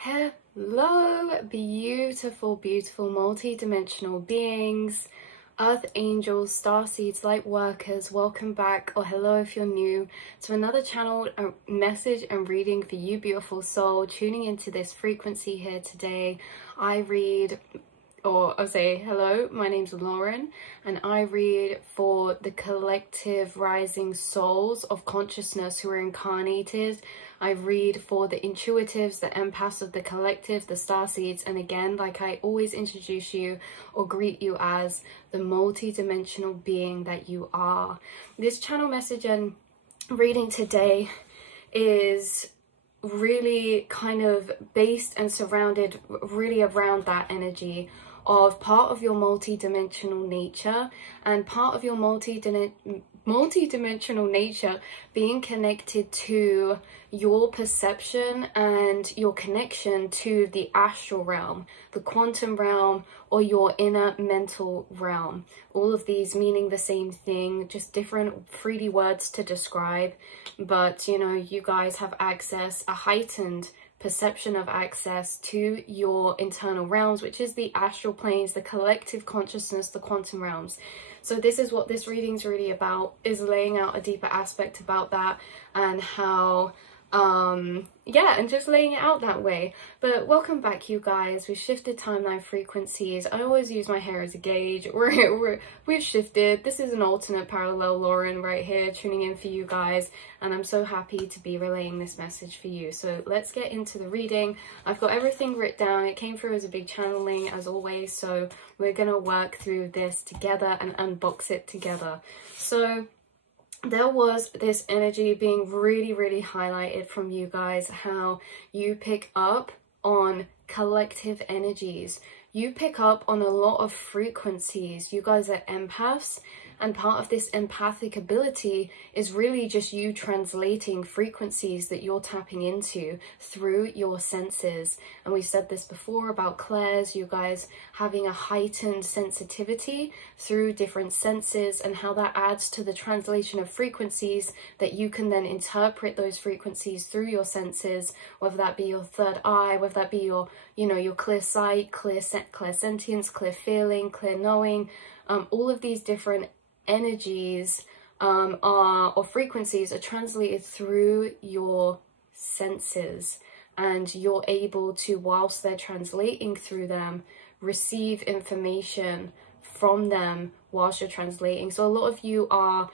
Hello, beautiful, beautiful, multi-dimensional beings, earth angels, starseeds, light workers. Welcome back, or hello if you're new, to another channel, a message and reading for you, beautiful soul, tuning into this frequency here today. I read, or I'll say hello, my name's Lauren, and I read for the collective rising souls of consciousness who are incarnated. I read for the intuitives, the empaths of the collective, the starseeds, and again, like I always introduce you or greet you as the multi-dimensional being that you are. This channel message and reading today is really kind of based and surrounded really around that energy of part of your multi-dimensional nature, and part of your multi-dimensional nature being connected to your perception and your connection to the astral realm, the quantum realm, or your inner mental realm. All of these meaning the same thing, just different 3D words to describe, but you know, you guys have access, a heightened perception of access to your internal realms, which is the astral planes, the collective consciousness, the quantum realms. So this is what this reading's really about, is laying out a deeper aspect about that and how yeah, and just laying it out that way. But welcome back, you guys. We've shifted timeline frequencies. I always use my hair as a gauge. We've shifted. This is an alternate parallel Lauren right here, tuning in for you guys, and I'm so happy to be relaying this message for you. So let's get into the reading. I've got everything written down. It came through as a big channeling as always, so we're gonna work through this together and unbox it together. So there was this energy being really highlighted from you guys, how you pick up on collective energies. You pick up on a lot of frequencies. You guys are empaths, and part of this empathic ability is really just you translating frequencies that you're tapping into through your senses. And we said this before about clairs, you guys having a heightened sensitivity through different senses, and how that adds to the translation of frequencies that you can then interpret those frequencies through your senses, whether that be your third eye, whether that be your, you know, your clear sight, clear sentience, clear feeling, clear knowing. All of these different energies or frequencies are translated through your senses, and you're able to, whilst they're translating through them, receive information from them whilst you're translating. So a lot of you are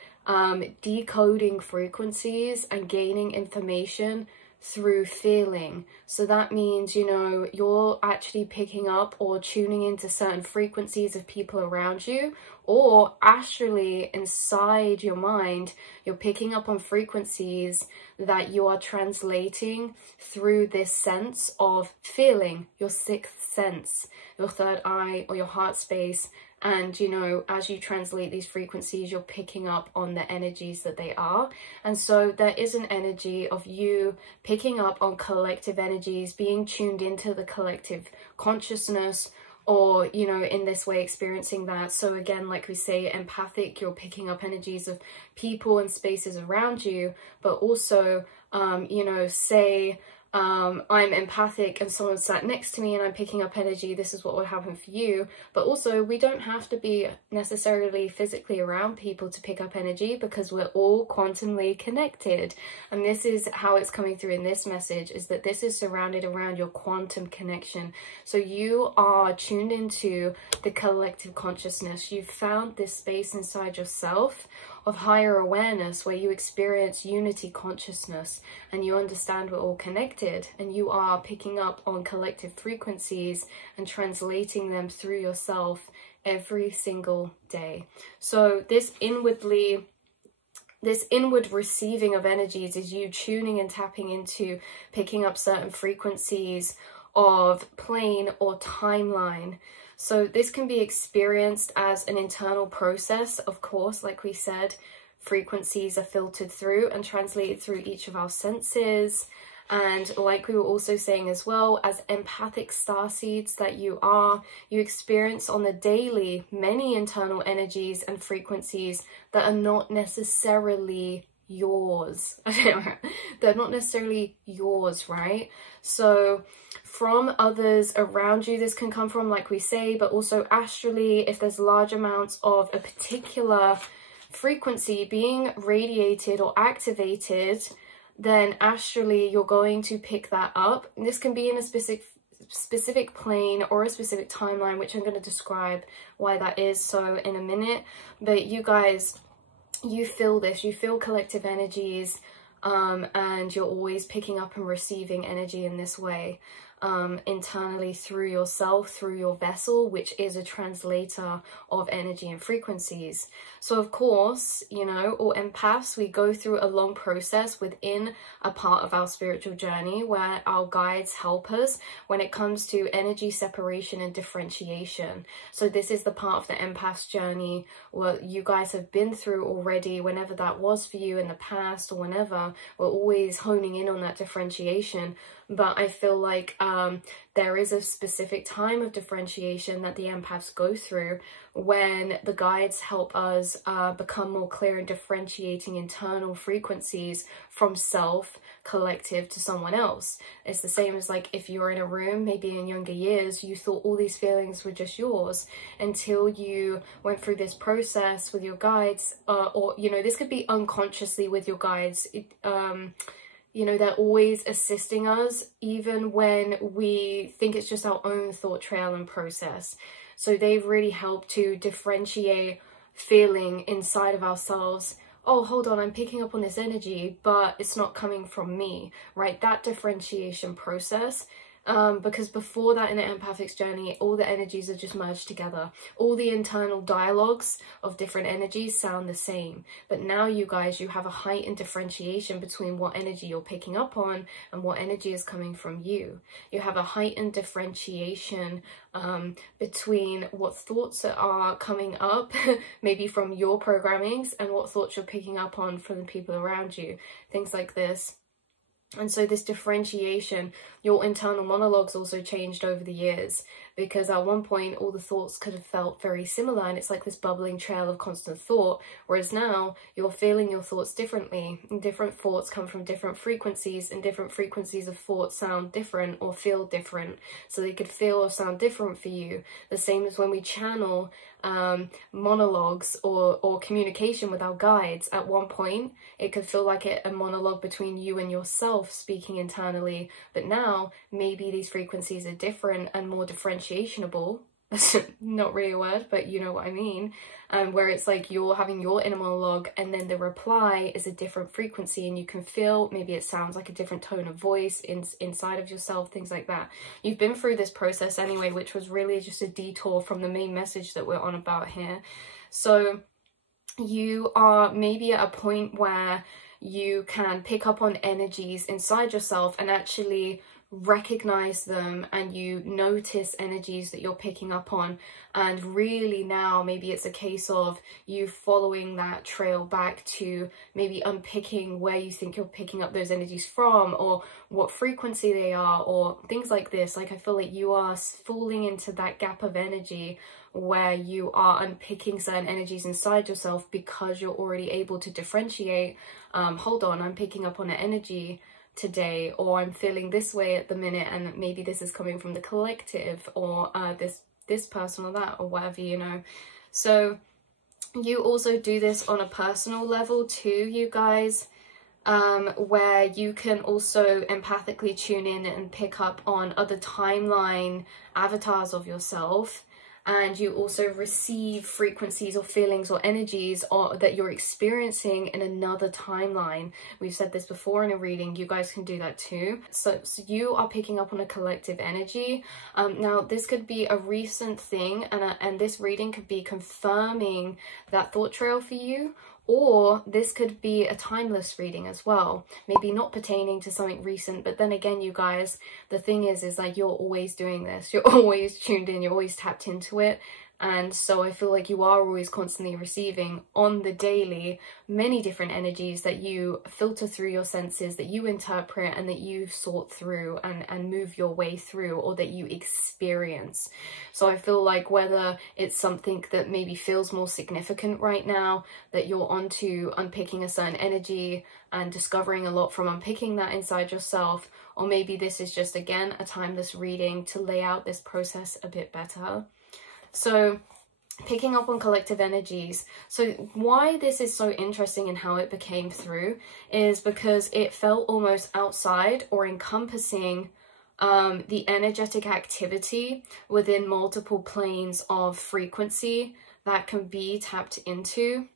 decoding frequencies and gaining information through feeling. So that means, you know, you're actually picking up or tuning into certain frequencies of people around you, or astrally inside your mind, you're picking up on frequencies that you are translating through this sense of feeling, your sixth sense, your third eye or your heart space. And, you know, as you translate these frequencies, you're picking up on the energies that they are. And so there is an energy of you picking up on collective energies, being tuned into the collective consciousness, or, you know, in this way experiencing that. So again, like we say, empathic, you're picking up energies of people and spaces around you, but also, you know, say, I'm empathic and someone sat next to me and I'm picking up energy, this is what would happen for you. But also, we don't have to be necessarily physically around people to pick up energy, because we're all quantumly connected. And this is how it's coming through in this message, is that this is surrounded around your quantum connection. So you are tuned into the collective consciousness. You've found this space inside yourself of higher awareness where you experience unity consciousness, and you understand we're all connected, and you are picking up on collective frequencies and translating them through yourself every single day. So this inward receiving of energies is you tuning and tapping into picking up certain frequencies of plane or timeline. So this can be experienced as an internal process. Of course, like we said, frequencies are filtered through and translated through each of our senses. And like we were also saying as well, as empathic starseeds that you are, you experience on the daily many internal energies and frequencies that are not necessarily yours. They're not necessarily yours, right? So from others around you, this can come from, like we say, but also astrally, if there's large amounts of a particular frequency being radiated or activated, then astrally you're going to pick that up. And this can be in a specific plane or a specific timeline, which I'm going to describe why that is so in a minute. But you guys, you feel this, you feel collective energies, and you're always picking up and receiving energy in this way, internally through yourself, through your vessel, which is a translator of energy and frequencies. So of course, you know, all empaths, we go through a long process within a part of our spiritual journey where our guides help us when it comes to energy separation and differentiation. So this is the part of the empath's journey where you guys have been through already, whenever that was for you in the past or whenever. We're always honing in on that differentiation. But I feel like there is a specific time of differentiation that the empaths go through when the guides help us become more clear in differentiating internal frequencies from self, collective to someone else. It's the same as like if you're in a room, maybe in younger years, you thought all these feelings were just yours until you went through this process with your guides, or, you know, this could be unconsciously with your guides. You know, they're always assisting us, even when we think it's just our own thought trail and process. So they've really helped to differentiate feeling inside of ourselves. Oh, hold on, I'm picking up on this energy, but it's not coming from me, right? That differentiation process. Because before that, in an empathic's journey, all the energies are just merged together. All the internal dialogues of different energies sound the same. But now you guys, you have a heightened differentiation between what energy you're picking up on and what energy is coming from you. You have a heightened differentiation between what thoughts are coming up, maybe from your programmings, and what thoughts you're picking up on from the people around you. Things like this. And so this differentiation, your internal monologues also changed over the years, because at one point all the thoughts could have felt very similar, and it's like this bubbling trail of constant thought, whereas now you're feeling your thoughts differently, and different thoughts come from different frequencies, and different frequencies of thought sound different or feel different, so they could feel or sound different for you. The same as when we channel monologues or communication with our guides. At one point it could feel like a monologue between you and yourself speaking internally, but now maybe these frequencies are different and more differentiationable. Not really a word, but you know what I mean. Where it's like you're having your inner monologue and then the reply is a different frequency, and you can feel maybe it sounds like a different tone of voice inside of yourself, things like that. You've been through this process anyway, which was really just a detour from the main message that we're on about here. So you are maybe at a point where you can pick up on energies inside yourself and actually recognize them, and you notice energies that you're picking up on, and really now maybe it's a case of you following that trail back to maybe unpicking where you think you're picking up those energies from, or what frequency they are, or things like this. Like I feel like you are falling into that gap of energy where you are unpicking certain energies inside yourself because you're already able to differentiate. Hold on, I'm picking up on an energy today, or I'm feeling this way at the minute, and maybe this is coming from the collective, or this person or that, or whatever, you know. So you also do this on a personal level too, you guys, where you can also empathically tune in and pick up on other timeline avatars of yourself. And you also receive frequencies or feelings or energies that you're experiencing in another timeline. We've said this before in a reading. You guys can do that too. So you are picking up on a collective energy. Now, this could be a recent thing, and this reading could be confirming that thought trail for you. Or this could be a timeless reading as well, maybe not pertaining to something recent. But then again, you guys, the thing is like you're always doing this. You're always tuned in. You're always tapped into it. And so I feel like you are always constantly receiving on the daily many different energies that you filter through your senses, that you interpret and that you sort through and move your way through, or that you experience. So I feel like whether it's something that maybe feels more significant right now, that you're onto unpicking a certain energy and discovering a lot from unpicking that inside yourself, or maybe this is just, again, a timeless reading to lay out this process a bit better. So picking up on collective energies. So why this is so interesting and how it became through is because it felt almost outside or encompassing the energetic activity within multiple planes of frequency that can be tapped into.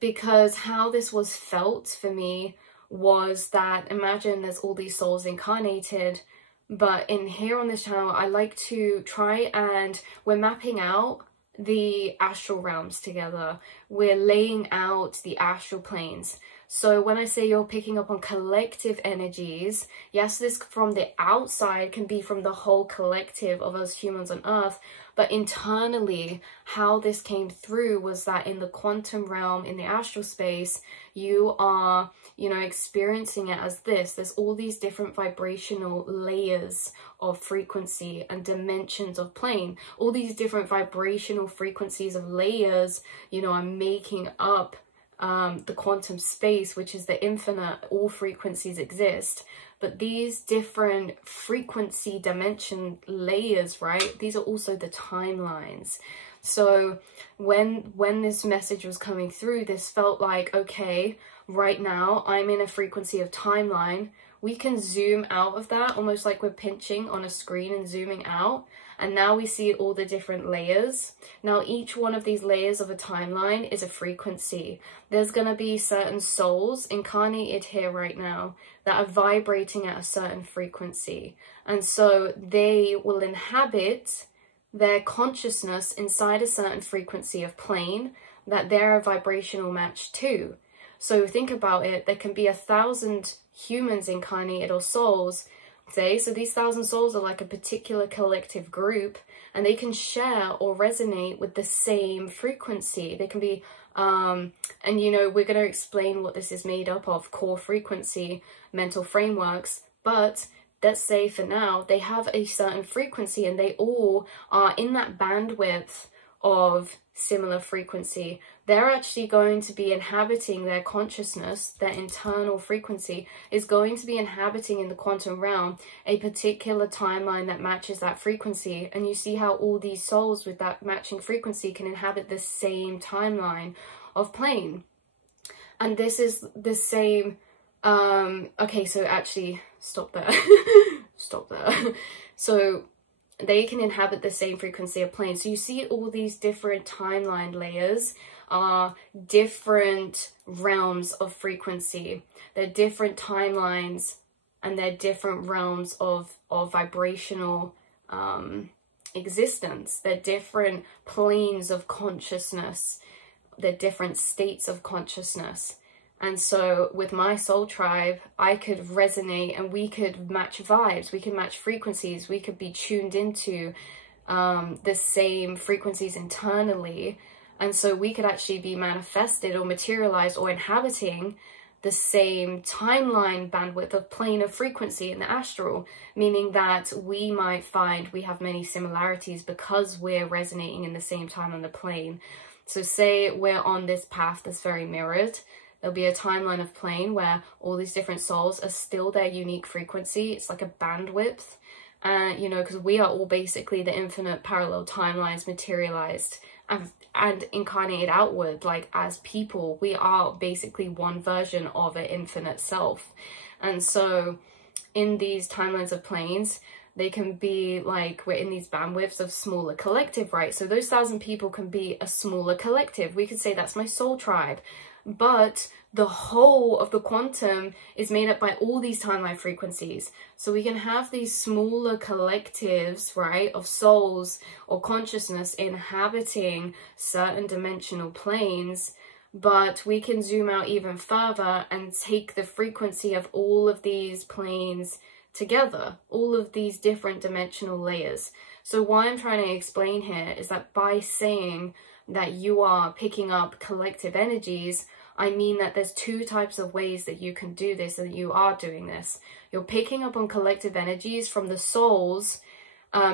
Because how this was felt for me was that, imagine there's all these souls incarnated, but in here on this channel, I like to try and we're mapping out the astral realms together. We're laying out the astral planes. So when I say you're picking up on collective energies, yes, this from the outside can be from the whole collective of us humans on Earth, but internally, how this came through was that in the quantum realm, in the astral space, you are, you know, experiencing it as this. There's all these different vibrational layers of frequency and dimensions of plane. All these different vibrational frequencies of layers, you know, are making up the quantum space, which is the infinite. All frequencies exist, but these different frequency dimension layers, right, these are also the timelines. So when this message was coming through, this felt like, okay, right now I'm in a frequency of timeline. We can zoom out of that, almost like we're pinching on a screen and zooming out. And now we see all the different layers. Now, each one of these layers of a timeline is a frequency. There's going to be certain souls incarnated here right now that are vibrating at a certain frequency. And so they will inhabit their consciousness inside a certain frequency of plane that they're a vibrational match to. So think about it. There can be 1,000 humans incarnated or souls, say, so these 1,000 souls are like a particular collective group, and they can share or resonate with the same frequency. They can be and you know, we're going to explain what this is made up of, core frequency mental frameworks, but let's say for now they have a certain frequency and they all are in that bandwidth of similar frequency. They're actually going to be inhabiting their consciousness, their internal frequency is going to be inhabiting in the quantum realm a particular timeline that matches that frequency. And you see how all these souls with that matching frequency can inhabit the same timeline of plane. And this is the same, okay, so actually stop there. Stop there. So they can inhabit the same frequency of plane. So you see all these different timeline layers are different realms of frequency. They're different timelines and they're different realms of vibrational existence. They're different planes of consciousness. They're different states of consciousness. And so with my soul tribe, I could resonate and we could match vibes, we could match frequencies, we could be tuned into the same frequencies internally. And so we could actually be manifested or materialized or inhabiting the same timeline bandwidth of plane of frequency in the astral, meaning that we might find we have many similarities because we're resonating in the same time on the plane. So say we're on this path that's very mirrored. There'll be a timeline of plane where all these different souls are still their unique frequency. It's like a bandwidth. You know, because we are all basically the infinite parallel timelines materialized and incarnated outward. Like as people, we are basically one version of an infinite self. And so in these timelines of planes, they can be like, we're in these bandwidths of smaller collective, right? So those 1,000 people can be a smaller collective. We could say that's my soul tribe. But the whole of the quantum is made up by all these timeline frequencies. So we can have these smaller collectives, right, of souls or consciousness inhabiting certain dimensional planes, but we can zoom out even further and take the frequency of all of these planes together, all of these different dimensional layers. So what I'm trying to explain here is that by saying that you are picking up collective energies, I mean that there's two types of ways that you can do this, and that you are doing this. You're picking up on collective energies from the souls.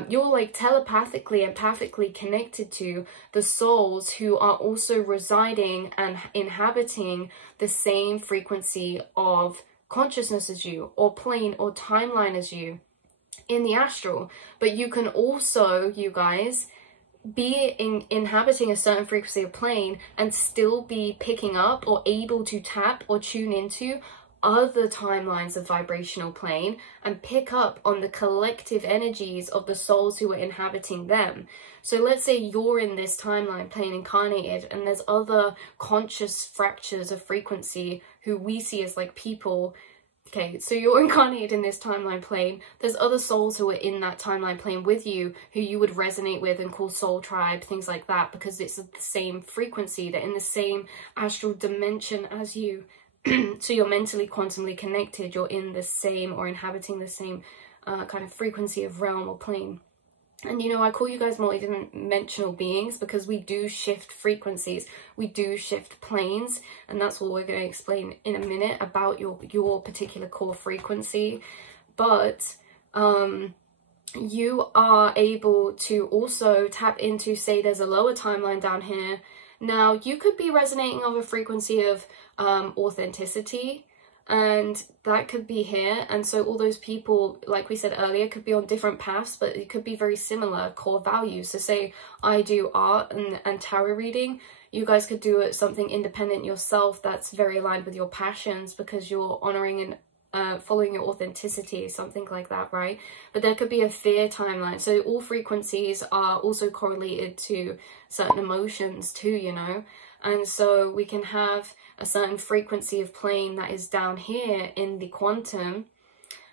You're like telepathically, empathically connected to the souls who are also residing and inhabiting the same frequency of consciousness as you, or plane or timeline as you in the astral. But you can also, you guys, be inhabiting a certain frequency of plane and still be picking up or able to tap or tune into other timelines of vibrational plane and pick up on the collective energies of the souls who are inhabiting them. So let's say you're in this timeline plane incarnated, and there's other conscious fractures of frequency who we see as like people. Okay, so you're incarnated in this timeline plane. There's other souls who are in that timeline plane with you who you would resonate with and call soul tribe, things like that, because it's the same frequency. They're in the same astral dimension as you. So you're mentally, quantumly connected. You're in the same, or inhabiting the same kind of frequency of realm or plane. And you know, I call you guys multidimensional beings because we do shift frequencies, we do shift planes, and that's what we're going to explain in a minute about your particular core frequency. But you are able to also tap into, say there's a lower timeline down here. Now you could be resonating of a frequency of authenticity, and that could be here. And so all those people, like we said earlier, could be on different paths, but it could be very similar core values. So say I do art and tarot reading, you guys could do something independent yourself that's very aligned with your passions, because you're honoring and following your authenticity, something like that, right? But there could be a fear timeline. So all frequencies are also correlated to certain emotions too, you know? And so we can have a certain frequency of plane that is down here in the quantum,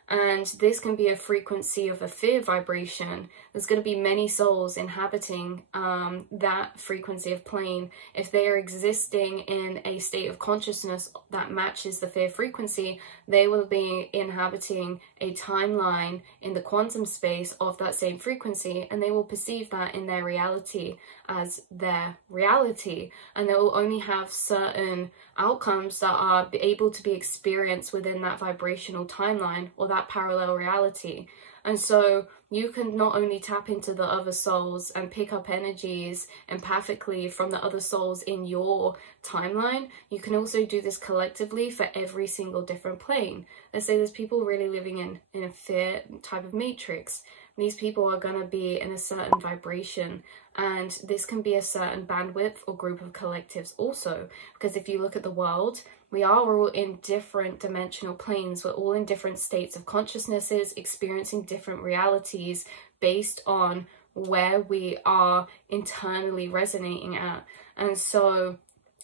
and this can be a frequency of a fear vibration. There's going to be many souls inhabiting that frequency of plane. If they are existing in a state of consciousness that matches the fear frequency, they will be inhabiting a timeline in the quantum space of that same frequency, and they will perceive that in their reality as their reality, and they will only have certain outcomes that are able to be experienced within that vibrational timeline or that parallel reality. And so you can not only tap into the other souls and pick up energies empathically from the other souls in your timeline, you can also do this collectively for every single different plane. Let's say there's people really living in a fear type of matrix. These people are going to be in a certain vibration, and this can be a certain bandwidth or group of collectives also, because if you look at the world, we are all in different dimensional planes. We're all in different states of consciousnesses, experiencing different realities based on where we are internally resonating at. And so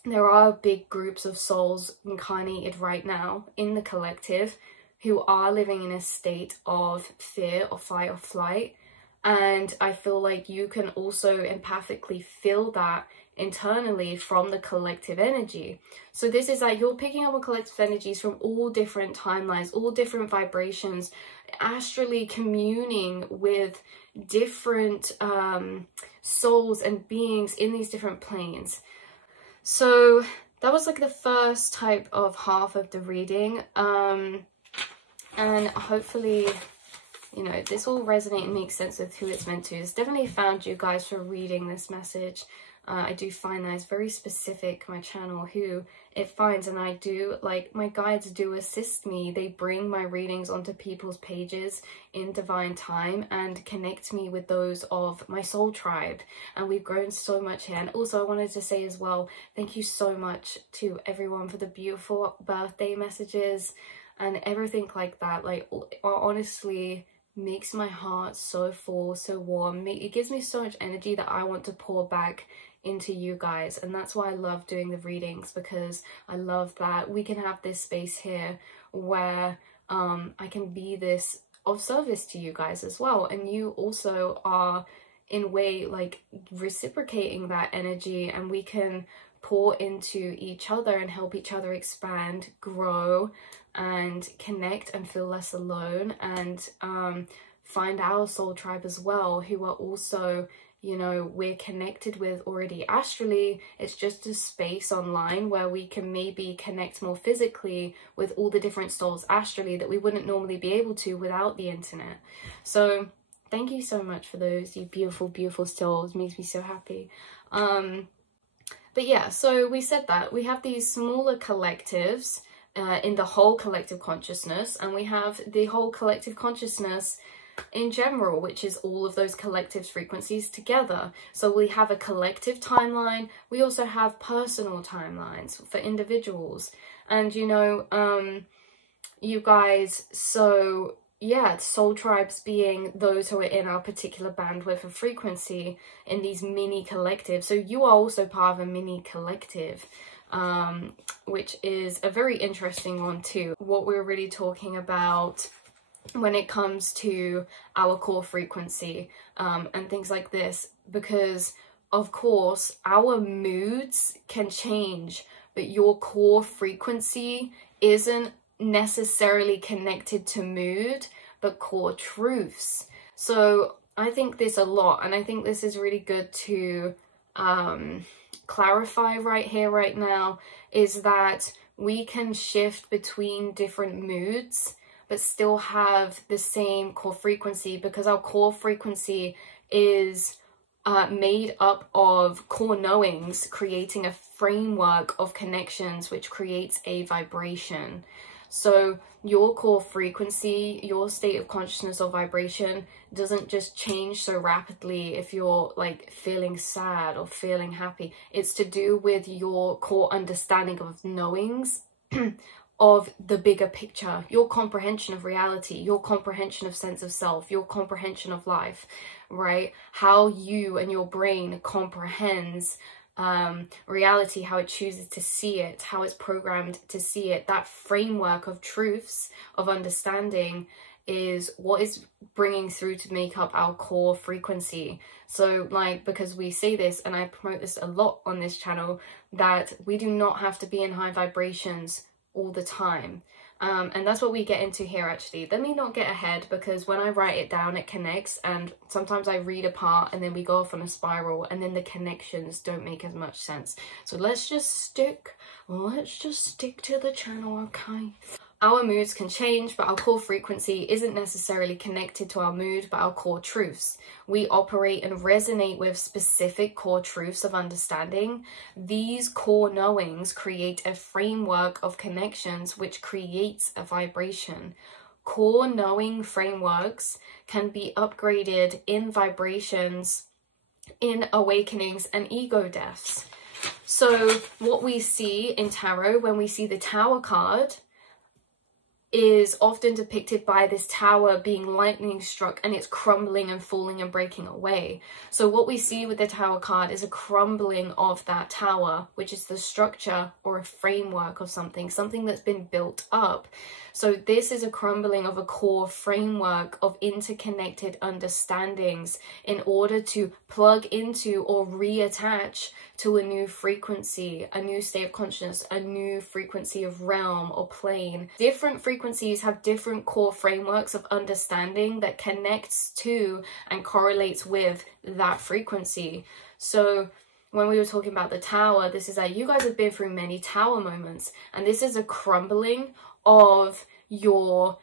there are big groups of souls incarnated right now in the collective who are living in a state of fear or fight or flight. And I feel like you can also empathically feel that internally from the collective energy. So this is like you're picking up on collective energies from all different timelines, all different vibrations, astrally communing with different souls and beings in these different planes. So that was like the first type of half of the reading. And hopefully, you know, this will resonate and make sense with who it's meant to. It's definitely found you guys for reading this message. I do find that it's very specific, my channel, who it finds, and I do, like, my guides do assist me. They bring my readings onto people's pages in divine time and connect me with those of my soul tribe, and we've grown so much here. And also I wanted to say as well, thank you so much to everyone for the beautiful birthday messages and everything like that. Like, honestly, makes my heart so full, so warm. It gives me so much energy that I want to pour back into you guys, and that's why I love doing the readings, because I love that we can have this space here where I can be this of service to you guys as well, and you also are in a way like reciprocating that energy, and we can pour into each other and help each other expand, grow, and connect and feel less alone, and find our soul tribe as well, who are also, you know, we're connected with already astrally. It's just a space online where we can maybe connect more physically with all the different souls astrally that we wouldn't normally be able to without the internet. So thank you so much for those, you beautiful, beautiful souls. Makes me so happy. But yeah, so we said that we have these smaller collectives in the whole collective consciousness, and we have the whole collective consciousness in general, which is all of those collective frequencies together. So we have a collective timeline. We also have personal timelines for individuals. And, you know, you guys, so yeah, soul tribes being those who are in our particular bandwidth of frequency in these mini collectives. So you are also part of a mini collective, which is a very interesting one too. What we're really talking about when it comes to our core frequency and things like this, because of course our moods can change, but your core frequency isn't necessarily connected to mood, but core truths. So I think this a lot, and I think this is really good to clarify right here, right now, is that we can shift between different moods but still have the same core frequency, because our core frequency is made up of core knowings, creating a framework of connections which creates a vibration. So your core frequency, your state of consciousness or vibration doesn't just change so rapidly if you're like feeling sad or feeling happy. It's to do with your core understanding of knowings of the bigger picture, your comprehension of reality, your comprehension of sense of self, your comprehension of life, right? How you and your brain comprehends reality, how it chooses to see it, how it's programmed to see it. That framework of truths, of understanding, is what is bringing through to make up our core frequency. So like, because we say this, and I promote this a lot on this channel, that we do not have to be in high vibrations all the time. And that's what we get into here actually. Let me not get ahead, because when I write it down it connects, and sometimes I read a part and then we go off on a spiral and then the connections don't make as much sense. So let's just stick to the channel, okay? Our moods can change, but our core frequency isn't necessarily connected to our mood, but our core truths. We operate and resonate with specific core truths of understanding. These core knowings create a framework of connections which creates a vibration. Core knowing frameworks can be upgraded in vibrations, in awakenings and ego deaths. So what we see in tarot, when we see the Tower card, is often depicted by this tower being lightning struck and it's crumbling and falling and breaking away. So what we see with the Tower card is a crumbling of that tower, which is the structure or a framework of something that's been built up. So this is a crumbling of a core framework of interconnected understandings in order to plug into or reattach to a new frequency, a new state of consciousness, a new frequency of realm or plane. Different frequencies have different core frameworks of understanding that connects to and correlates with that frequency. So when we were talking about the Tower, this is that you guys have been through many Tower moments, and this is a crumbling of your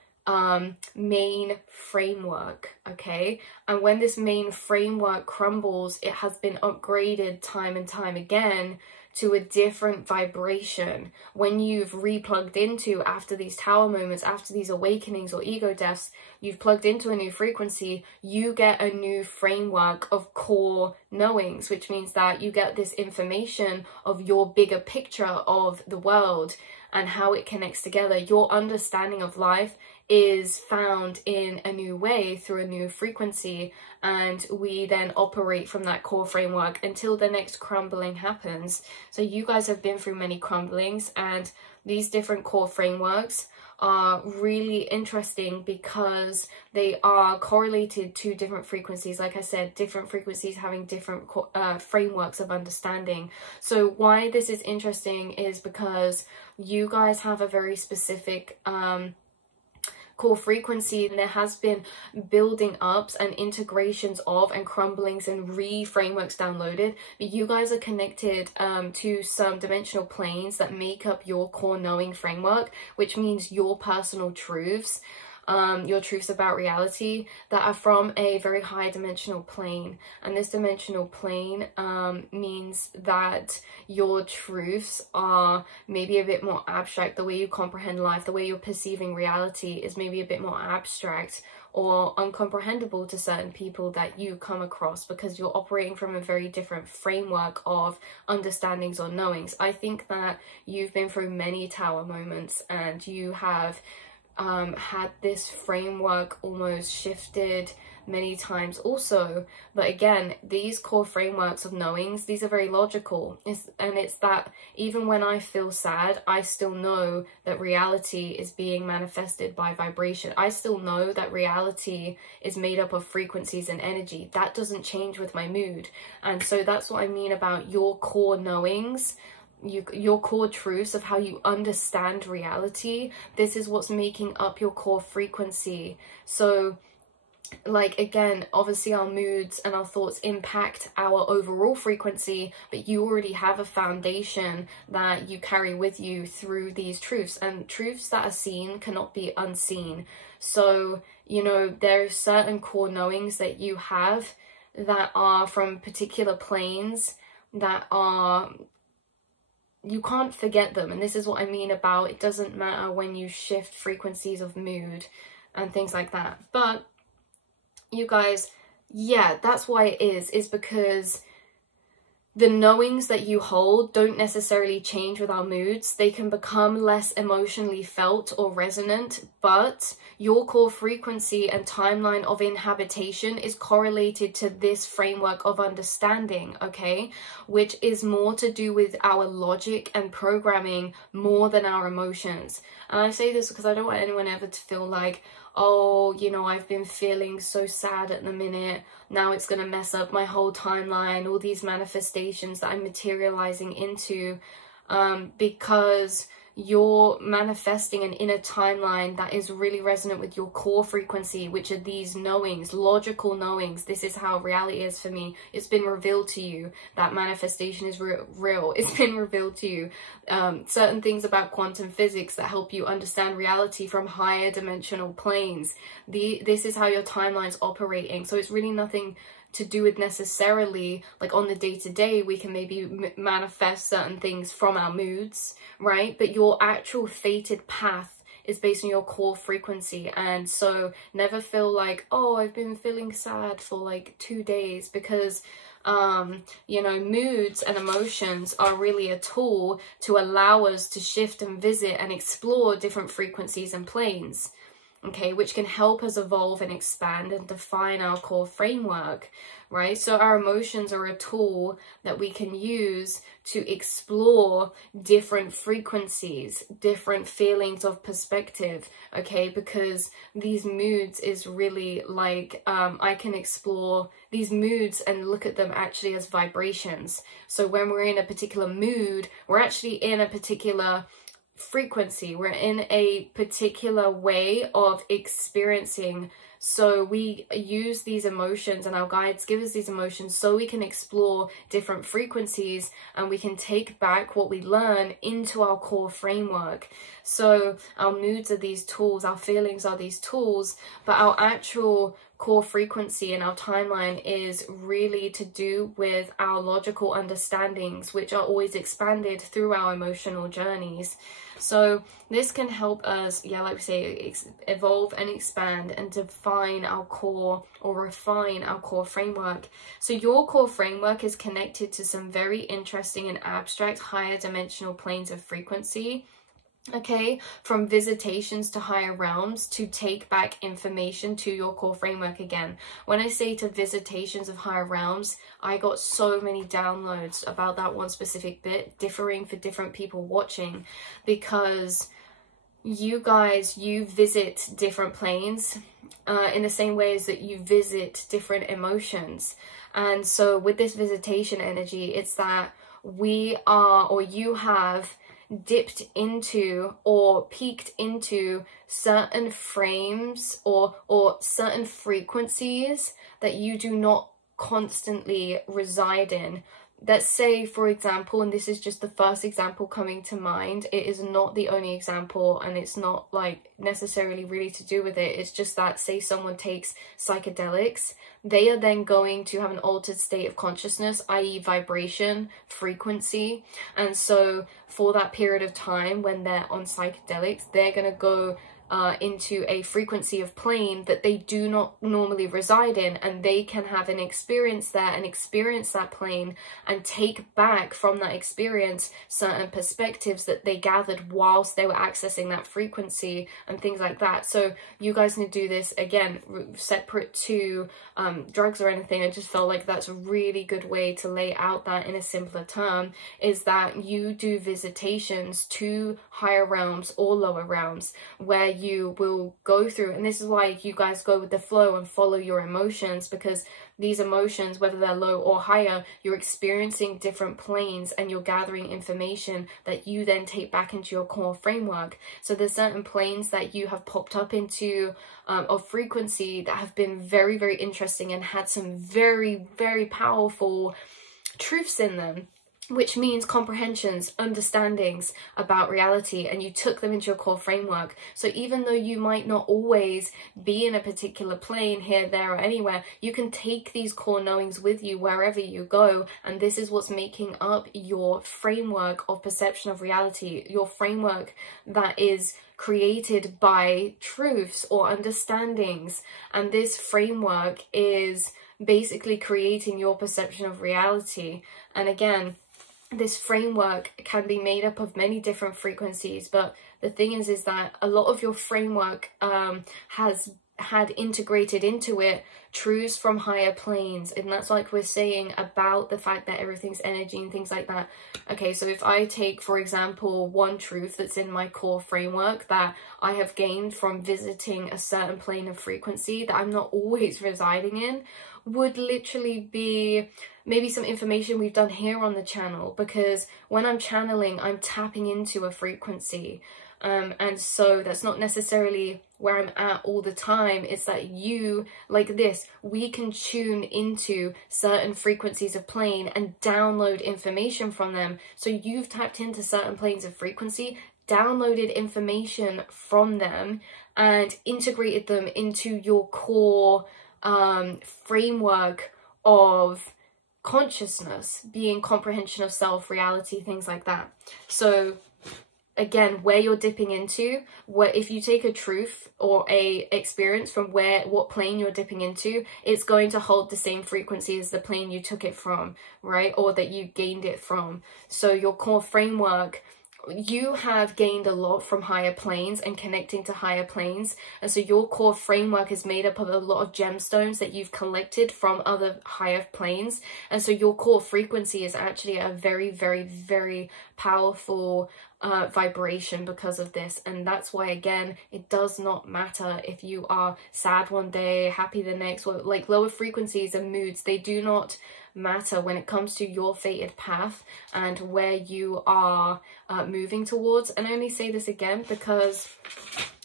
main framework, okay? And when this main framework crumbles, it has been upgraded time and time again to a different vibration. When you've replugged into, after these Tower moments, after these awakenings or ego deaths, you've plugged into a new frequency, you get a new framework of core knowings, which means that you get this information of your bigger picture of the world and how it connects together. Your understanding of life is found in a new way through a new frequency, and we then operate from that core framework until the next crumbling happens. So you guys have been through many crumblings, and these different core frameworks are really interesting because they are correlated to different frequencies. Like I said, different frequencies having different frameworks of understanding. So why this is interesting is because you guys have a very specific core frequency, and there has been building ups and integrations of and crumblings and re-frameworks downloaded, but you guys are connected to some dimensional planes that make up your core knowing framework, which means your personal truths, your truths about reality that are from a very high dimensional plane. And this dimensional plane means that your truths are maybe a bit more abstract. The way you comprehend life, the way you're perceiving reality is maybe a bit more abstract or uncomprehendable to certain people that you come across, because you're operating from a very different framework of understandings or knowings. I think that you've been through many tower moments and you have had this framework almost shifted many times also. But again, these core frameworks of knowings, these are very logical. It's that even when I feel sad, I still know that reality is being manifested by vibration. I still know that reality is made up of frequencies and energy. That doesn't change with my mood. And so that's what I mean about your core knowings. Your core truths of how you understand reality. This is what's making up your core frequency. So like, again, obviously our moods and our thoughts impact our overall frequency, but you already have a foundation that you carry with you through these truths, and truths that are seen cannot be unseen. So, you know, there are certain core knowings that you have that are from particular planes that are, you can't forget them. And this is what I mean about it doesn't matter when you shift frequencies of mood and things like that. But you guys, yeah, that's why it is because the knowings that you hold don't necessarily change with our moods. They can become less emotionally felt or resonant, but your core frequency and timeline of inhabitation is correlated to this framework of understanding, okay? Which is more to do with our logic and programming more than our emotions. And I say this because I don't want anyone ever to feel like, oh, you know, I've been feeling so sad at the minute, now it's going to mess up my whole timeline, all these manifestations that I'm materializing into, because you're manifesting an inner timeline that is really resonant with your core frequency, which are these knowings, logical knowings. This is how reality is for me. It's been revealed to you. That manifestation is real. It's been revealed to you. Certain things about quantum physics that help you understand reality from higher dimensional planes. This is how your timeline's operating. So it's really nothing to do with necessarily, like on the day-to-day, we can maybe manifest certain things from our moods, right? But your actual fated path is based on your core frequency. And so never feel like, oh, I've been feeling sad for like 2 days, because you know, moods and emotions are really a tool to allow us to shift and visit and explore different frequencies and planes, okay, which can help us evolve and expand and define our core framework, right? So our emotions are a tool that we can use to explore different frequencies, different feelings of perspective, okay? Because these moods is really like, I can explore these moods and look at them actually as vibrations. So when we're in a particular mood, we're actually in a particular frequency, we're in a particular way of experiencing. So we use these emotions, and our guides give us these emotions so we can explore different frequencies and we can take back what we learn into our core framework. So our moods are these tools, our feelings are these tools, but our actual core frequency and our timeline is really to do with our logical understandings, which are always expanded through our emotional journeys. So this can help us, yeah, like we say, evolve and expand and define our core, or refine our core framework. So your core framework is connected to some very interesting and abstract higher dimensional planes of frequency, okay, from visitations to higher realms to take back information to your core framework again. When I say to visitations of higher realms, I got so many downloads about that one specific bit, differing for different people watching, because you guys, you visit different planes in the same ways that you visit different emotions. And so with this visitation energy, it's that we are, or you have dipped into or peeked into certain frames or certain frequencies that you do not constantly reside in. Let's say, for example, and this is just the first example coming to mind, it is not the only example, and it's not like necessarily really to do with it. It's just that, say someone takes psychedelics, they are then going to have an altered state of consciousness, i.e. vibration, frequency. And so for that period of time when they're on psychedelics, they're going to go into a frequency of plane that they do not normally reside in, and they can have an experience there and experience that plane and take back from that experience certain perspectives that they gathered whilst they were accessing that frequency and things like that. So you guys need to do this, again, separate to drugs or anything. I just felt like that's a really good way to lay out that in a simpler term, is that you do visitations to higher realms or lower realms where you will go through, and this is why you guys go with the flow and follow your emotions, because these emotions, whether they're low or higher, you're experiencing different planes and you're gathering information that you then take back into your core framework. So there's certain planes that you have popped up into of frequency that have been very, very interesting and had some very, very powerful truths in them, which means comprehensions, understandings about reality, and you took them into your core framework. So even though you might not always be in a particular plane here, there, or anywhere, you can take these core knowings with you wherever you go, and this is what's making up your framework of perception of reality, your framework that is created by truths or understandings. And this framework is basically creating your perception of reality. And again, this framework can be made up of many different frequencies, but the thing is that a lot of your framework has had integrated into it truths from higher planes, and that's like we're saying about the fact that everything's energy and things like that. Okay, so if I take, for example, one truth that's in my core framework that I have gained from visiting a certain plane of frequency that I'm not always residing in, would literally be maybe some information we've done here on the channel, because when I'm channeling, I'm tapping into a frequency. And so that's not necessarily where I'm at all the time. It's that you, like this, we can tune into certain frequencies of plane and download information from them. So you've tapped into certain planes of frequency, downloaded information from them, and integrated them into your core framework of consciousness, being comprehension of self, reality, things like that. So again, where you're dipping into, where if you take a truth or a experience from what plane you're dipping into, it's going to hold the same frequency as the plane you took it from, right? Or that you gained it from. So your core framework, you have gained a lot from higher planes and connecting to higher planes, and so your core framework is made up of a lot of gemstones that you've collected from other higher planes, and so your core frequency is actually a very, very, very powerful vibration because of this. And that's why, again, it does not matter if you are sad one day, happy the next. Well, like lower frequencies and moods, they do not matter when it comes to your fated path and where you are moving towards. And I only say this again because,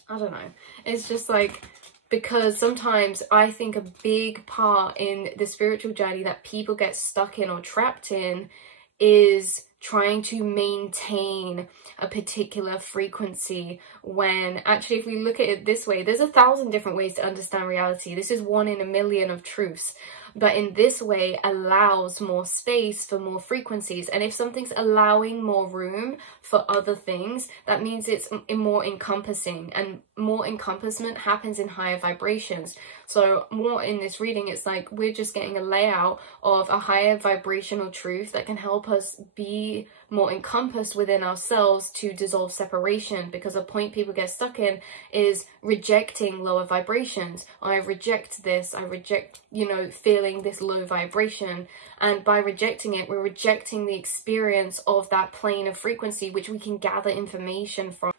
I don't know, it's just like, because sometimes I think a big part in the spiritual journey that people get stuck in or trapped in is trying to maintain a particular frequency, when actually, if we look at it this way, there's 1,000 different ways to understand reality. This is 1 in a million of truths, but in this way allows more space for more frequencies. And if something's allowing more room for other things, that means it's more encompassing, and more encompassment happens in higher vibrations. So more in this reading, it's like we're just getting a layout of a higher vibrational truth that can help us be more encompassed within ourselves to dissolve separation, because a point people get stuck in is rejecting lower vibrations. I reject this, I reject, you know, feeling this low vibration, and by rejecting it, we're rejecting the experience of that plane of frequency which we can gather information from.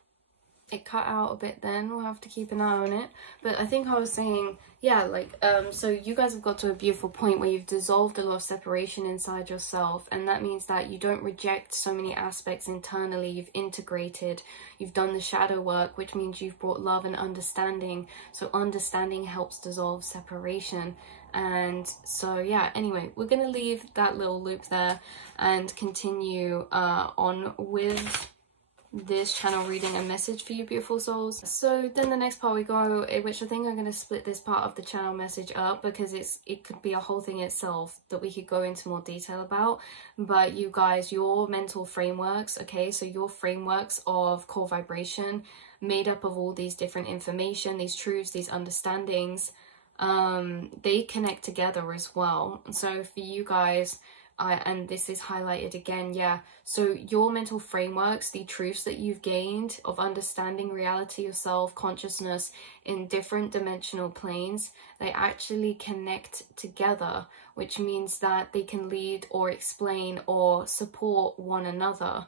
It cut out a bit then, we'll have to keep an eye on it. But I think I was saying, yeah, like, so you guys have got to a beautiful point where you've dissolved a lot of separation inside yourself, and that means that you don't reject so many aspects internally. You've integrated, you've done the shadow work, which means you've brought love and understanding. So understanding helps dissolve separation. And so yeah, anyway, we're gonna leave that little loop there and continue on with this channel reading a message for you, beautiful souls. So then the next part we go, which I think I'm going to split this part of the channel message up, because it could be a whole thing itself that we could go into more detail about. But you guys, your mental frameworks, okay, so your frameworks of core vibration made up of all these different information, these truths, these understandings, they connect together as well. So for you guys, and this is highlighted again, yeah, so your mental frameworks, the truths that you've gained of understanding reality, yourself, consciousness in different dimensional planes, they actually connect together, which means that they can lead or explain or support one another.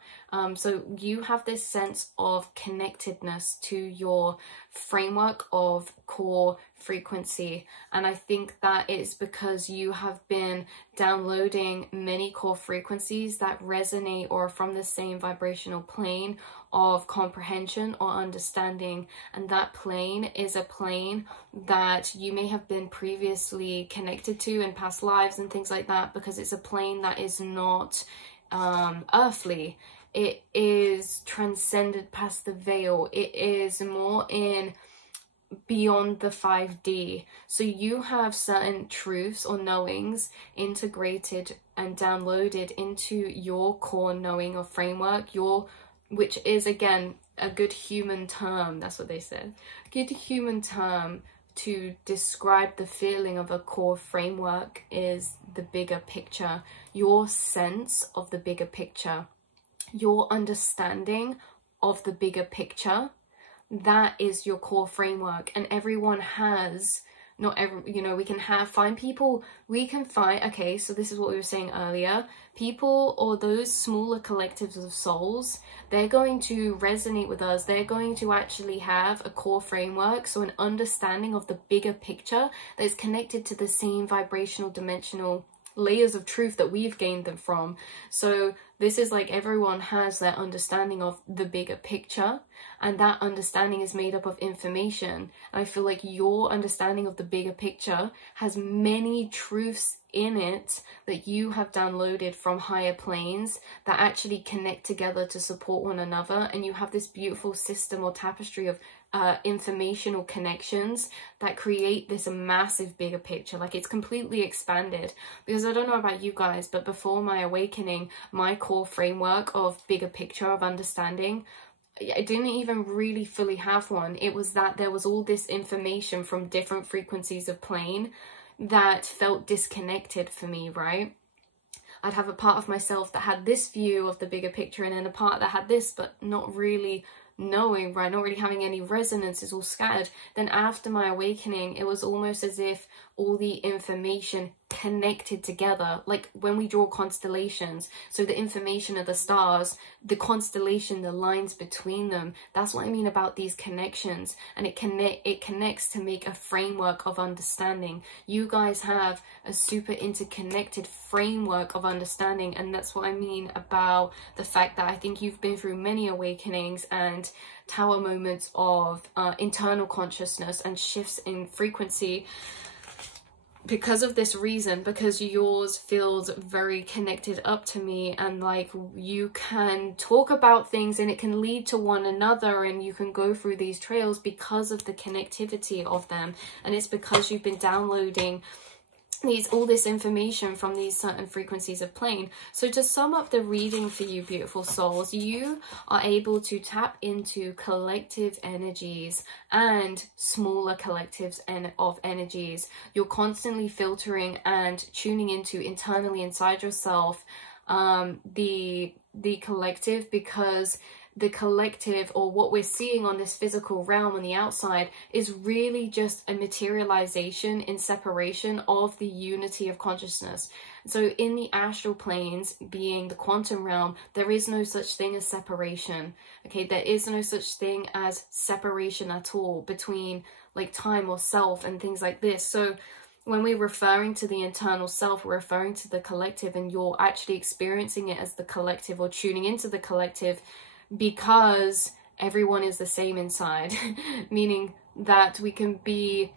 So you have this sense of connectedness to your framework of core frequency, and I think that is because you have been downloading many core frequencies that resonate or are from the same vibrational plane of comprehension or understanding, and that plane is a plane that you may have been previously connected to in past lives and things like that, because it's a plane that is not earthly. It is transcended past the veil. It is more in beyond the 5D. So you have certain truths or knowings integrated and downloaded into your core knowing or framework, which is again a good human term, that's what they said, good human term to describe the feeling of a core framework is the bigger picture, your sense of the bigger picture, your understanding of the bigger picture. That is your core framework. And everyone has, not every, you know, we can find people, we can find, okay, so this is what we were saying earlier, people or those smaller collectives of souls, they're going to resonate with us. They're going to actually have a core framework, so an understanding of the bigger picture that is connected to the same vibrational dimensional layers of truth that we've gained them from. So this is like everyone has their understanding of the bigger picture, and that understanding is made up of information. And I feel like your understanding of the bigger picture has many truths in it that you have downloaded from higher planes that actually connect together to support one another, and you have this beautiful system or tapestry of informational connections that create this massive bigger picture. Like, it's completely expanded, because I don't know about you guys, but before my awakening, my core framework of bigger picture of understanding, I didn't even really fully have one. It was that there was all this information from different frequencies of plane that felt disconnected for me, right? I'd have a part of myself that had this view of the bigger picture, and then a part that had this, but not really knowing, right, not really having any resonance, is all scattered. Then after my awakening, it was almost as if all the information connected together, like when we draw constellations. So the information of the stars, the constellation, the lines between them, that's what I mean about these connections. And it connects to make a framework of understanding. You guys have a super interconnected framework of understanding, and that's what I mean about the fact that I think you've been through many awakenings and tower moments of internal consciousness and shifts in frequency because of this reason, because yours feels very connected up to me, and like you can talk about things and it can lead to one another, and you can go through these trails because of the connectivity of them. And it's because you've been downloading all this information from these certain frequencies of plane. So to sum up the reading for you, beautiful souls, you are able to tap into collective energies and smaller collectives of energies. You're constantly filtering and tuning into internally inside yourself the collective, because the collective, or what we're seeing on this physical realm on the outside, is really just a materialization in separation of the unity of consciousness. So in the astral planes, being the quantum realm, there is no such thing as separation. Okay, there is no such thing as separation at all between like time or self and things like this. So when we're referring to the internal self, we're referring to the collective, and you're actually experiencing it as the collective, or tuning into the collective, because everyone is the same inside. Meaning that we can be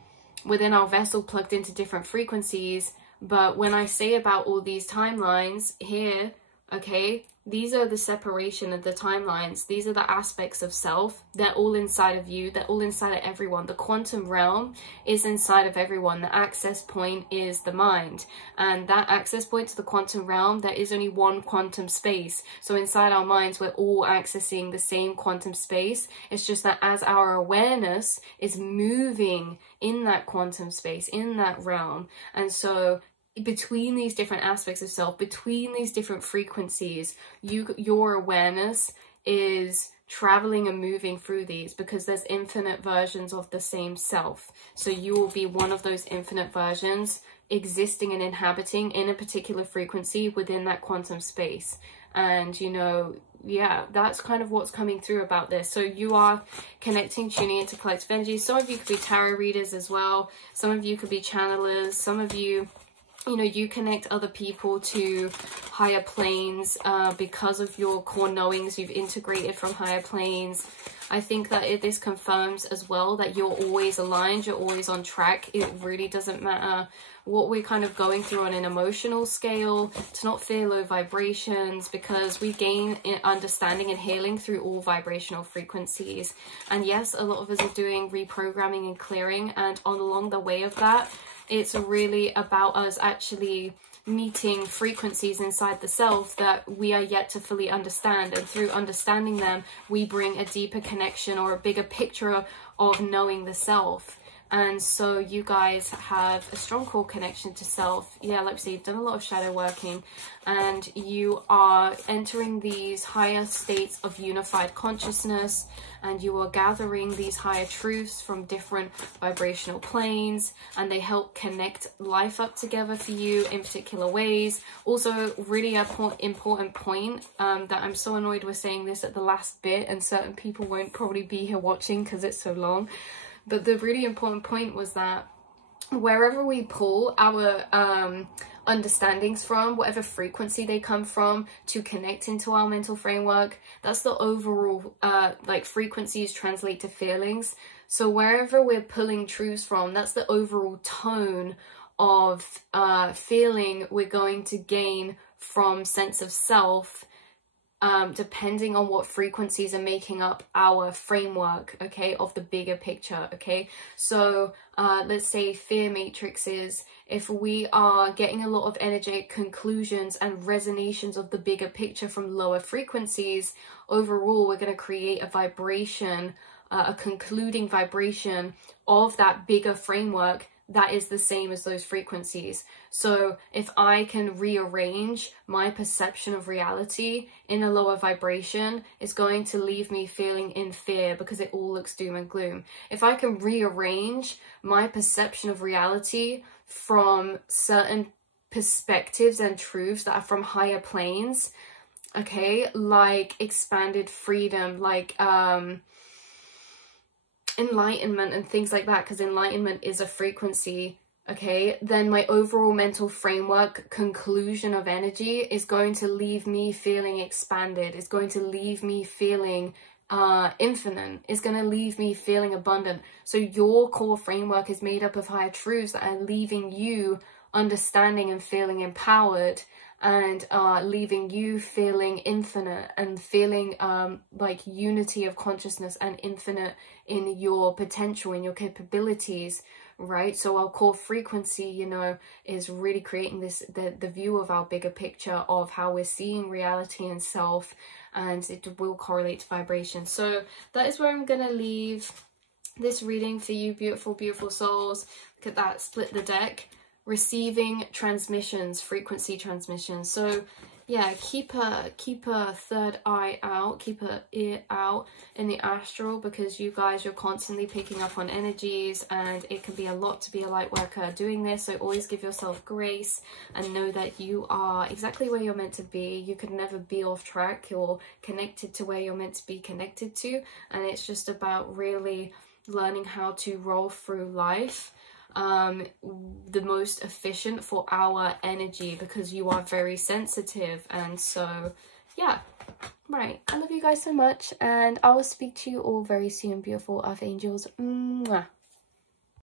within our vessel plugged into different frequencies. But when I say about all these timelines here, okay, these are the separation of the timelines. These are the aspects of self. They're all inside of you. They're all inside of everyone. The quantum realm is inside of everyone. The access point is the mind. And that access point to the quantum realm, there is only one quantum space. So inside our minds, we're all accessing the same quantum space. It's just that as our awareness is moving in that quantum space, in that realm. And so between these different aspects of self, between these different frequencies, your awareness is traveling and moving through these, because there's infinite versions of the same self. So you will be one of those infinite versions existing and inhabiting in a particular frequency within that quantum space. And you know, yeah, that's kind of what's coming through about this. So you are connecting, tuning into collective energy. Some of you could be tarot readers as well. Some of you could be channelers. Some of you, you know, you connect other people to higher planes because of your core knowings you've integrated from higher planes. I think that this confirms as well that you're always aligned, you're always on track. It really doesn't matter what we're kind of going through on an emotional scale, to not fear low vibrations, because we gain understanding and healing through all vibrational frequencies. And yes, a lot of us are doing reprogramming and clearing, and along the way of that, it's really about us actually meeting frequencies inside the self that we are yet to fully understand, and through understanding them we bring a deeper connection or a bigger picture of knowing the self. And so you guys have a strong core connection to self. Yeah, like we say, you've done a lot of shadow working, and you are entering these higher states of unified consciousness, and you are gathering these higher truths from different vibrational planes, and they help connect life up together for you in particular ways. Also, really important point that I'm so annoyed we're saying this at the last bit, and certain people won't probably be here watching because it's so long. But the really important point was that wherever we pull our understandings from, whatever frequency they come from to connect into our mental framework, that's the overall like frequencies translate to feelings. So wherever we're pulling truths from, that's the overall tone of feeling we're going to gain from sense of self, depending on what frequencies are making up our framework, okay, of the bigger picture, okay? So let's say fear matrices, if we are getting a lot of energetic conclusions and resonations of the bigger picture from lower frequencies, overall we're going to create a vibration, a concluding vibration of that bigger framework that is the same as those frequencies. So if I can rearrange my perception of reality in a lower vibration, it's going to leave me feeling in fear because it all looks doom and gloom. If I can rearrange my perception of reality from certain perspectives and truths that are from higher planes, okay, like expanded freedom, like enlightenment and things like that, because enlightenment is a frequency, okay, then my overall mental framework conclusion of energy is going to leave me feeling expanded. It's going to leave me feeling infinite. It's going to leave me feeling abundant. So your core framework is made up of higher truths that are leaving you understanding and feeling empowered, and leaving you feeling infinite and feeling like unity of consciousness and infinite in your potential, in your capabilities, right? So our core frequency, you know, is really creating this, the view of our bigger picture of how we're seeing reality and self, and it will correlate to vibration. So that is where I'm going to leave this reading for you, beautiful, beautiful souls. Look at that, split the deck. Receiving transmissions, frequency transmissions. So yeah, keep a third eye out, keep a ear out in the astral, because you guys, you're constantly picking up on energies, and it can be a lot to be a light worker doing this. So always give yourself grace and know that you are exactly where you're meant to be. You could never be off track. You're connected to where you're meant to be connected to, and it's just about really learning how to roll through life the most efficient for our energy, because you are very sensitive. And so yeah, right, I love you guys so much, and I will speak to you all very soon, beautiful earth angels. Mwah.